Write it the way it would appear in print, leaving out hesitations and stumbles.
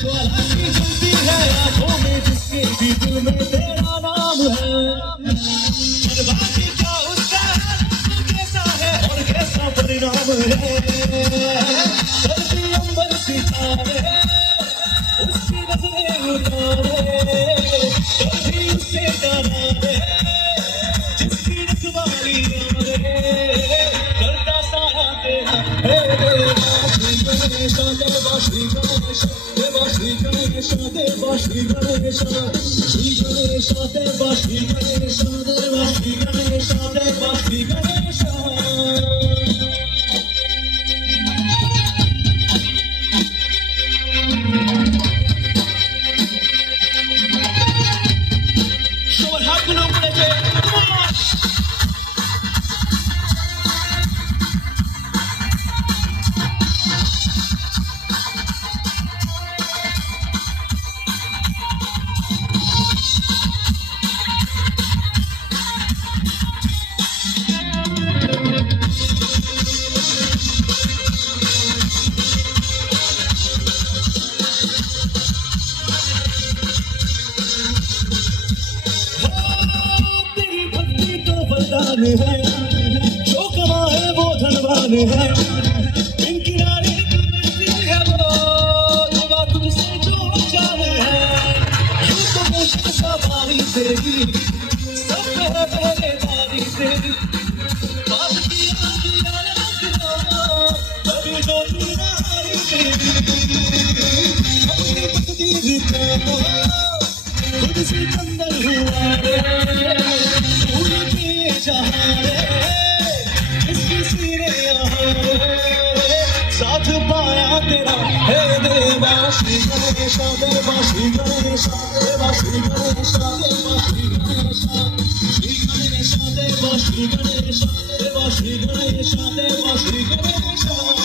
ज्वाला की जलती है आंखों में जिसके भी दिल में तेरा नाम है। पर बाकी क्या उसका है, कैसा है और कैसा परिणाम है। धरती अंबर सितारे उसकी नजरें उतारे, कभी उससे डरा है जिसकी रखवाली करे, करता सारा तेरा है देवा। श्री गणेश देवा, श्री गणेश देवा, श्री गणेश श्री गणेश देवा, श्री गणेश देवा, श्री गणेश देवा, श्री गणेश। সবার হাতগুলো উপরে যে है जो कमाए वो धनवान है। इनकी नारी है वो दुआ तुझसे जो जाने है। यूं तो मुश्किल सवारी तेरी सब पे है पहरेदारी तेरी। बात किया कभी जो तू नारी तेरी अपनी तकदीर को खुद से अंदर हुआ रे। साथ पाया तेरा हे देवा। श्री गणेश देवा, श्री गणेश देवा, श्री गणेश देवा, श्री गणेश श्री गणेश देवा, श्री गणेश देवा, श्री गणेश देवा, श्री गणेश।